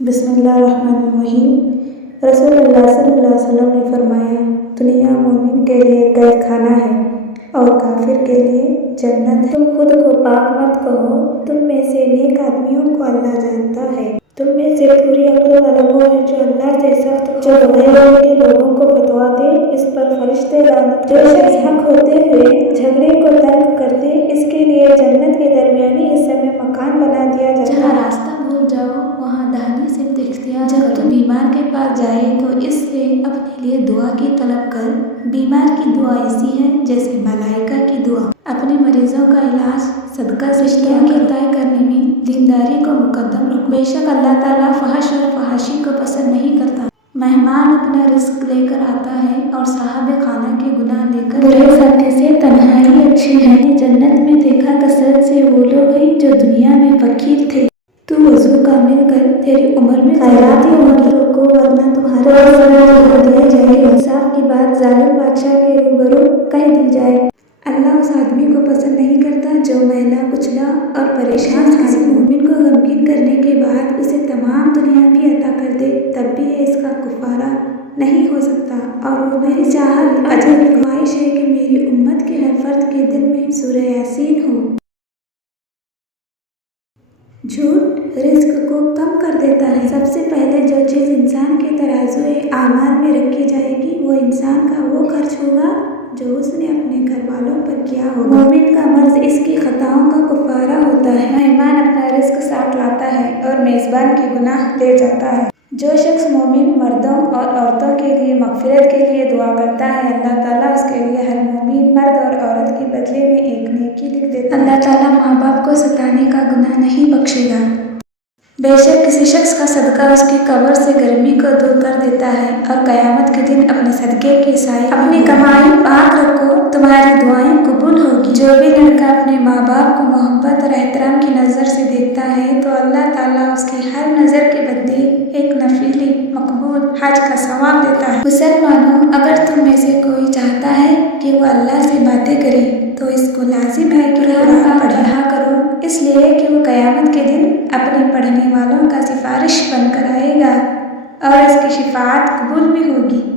بسم اللہ الرحمن الرحیم۔ رسول اللہ صلی اللہ علیہ وسلم نے فرمایا، دنیا مومن کے لیے قید خانہ ہے اور کافر کے لیے جنت ہے۔ تم خود کو پاک مت کہو، تم میں سے نیک آدمیوں کو اللہ جانتا ہے۔ تم میں سے پوری عقل والا وہ ہے جو اللہ سے سخت جو بغیر کے لوگوں کو فتویٰ دے، اس پر فرشتے لعنت جو شخص حق ہوتے ہوئے جھگڑے کو ترک کر دے، اس کے لیے جنت کے درمیانی حصے میں مکان بنا دیا جاتا ہے۔ جہاں راستہ بھول جاؤ وہاں داہنی سمت اختیار جب تم بیمار کے پاس جائے تو اس سے اپنے لیے دعا کی طلب کر۔ بیمار کی دعا ایسی ہے جیسے ملائکہ کی دعا۔ اپنے مریضوں کا علاج صدقہ سے رشتوں کے طے کرنے میں دینداری کو مقدم رکھو۔ بے شک اللہ تعالیٰ فحش اور فحاشی کو پسند نہیں کرتا۔ مہمان اپنا رزق لے کر آتا ہے اور صاحب خانہ کے گناہ لے کر برے ساتھی سے تنہائی اچھی ہے۔ میں نے جنت میں دیکھا کثرت سے وہ لوگ ہیں جو دنیا میں فقیر تھے۔ تو وضو کامل کر، تیری عمر میں خیرات ہی ہوگی، روکو ورنہ تمہارا چھوڑ دیا جائے گا۔ انصاف کی بات ظالم بادشاہ کے روبرو کہہ دی جائے۔ اللہ اس آدمی کو پسند نہیں کرتا جو میلا کچلا اور پریشان کسی مومن کو غمگین کرنے کے بعد اسے تمام دنیا بھی عطا کر دے، تب بھی اس کا کفارہ نہیں ہو سکتا اور وہ نہیں چاہا۔ اجل خواہش ہے کہ میری امت کے ہر فرد کے دل میں سورہ یاسین ہو۔ جھوٹ رزق کو کم کر دیتا ہے۔ سب سے پہلے جو چیز انسان کے ترازوئے اعمال میں رکھی جائے گی وہ انسان کا وہ خرچ ہوگا جو اس نے اپنے گھر والوں پر کیا ہوگا۔ مومن کا مرض اس کی خطاؤں کا کفارہ ہوتا ہے۔ مہمان اپنا رزق ساتھ لاتا ہے اور میزبان کے گناہ لے جاتا ہے۔ جو شخص مومن مردوں اور عورتوں کے لیے مغفرت کے لیے دعا کرتا ہے، اللہ تعالیٰ اس کے لیے ہر مومن مرد اور عورت کے بدلے میں ایک نیکی لکھ دیتا ہے۔ اللہ تعالیٰ ماں باپ کو ستانے کا گناہ نہیں بخشے گا۔ بے شک کسی شخص کا صدقہ اس کی قبر سے گرمی کو دور کر دیتا ہے اور قیامت کے دن اپنے صدقے کے سائے اپنی کمائی پاک رکھو، تمہاری دعائیں قبول ہوگی۔ جو بھی لڑکا اپنے ماں باپ کو محبت اور احترام کی نظر سے دیکھتا ہے تو اللہ تعالیٰ اس کی ہر نظر کے بدلے ایک نفلی مقبول حج کا ثواب دیتا ہے۔ مسلمانوں، اگر تم میں سے کوئی چاہتا ہے کہ وہ اللہ سے باتیں کرے تو اس کو لازم ہے کہ قرآن پڑھا کرو، اس لیے کہ وہ قیامت کے دن اپنے پڑھنے والوں کا سفارش بن کر آئے گا اور اس کی شفاعت قبول بھی ہوگی۔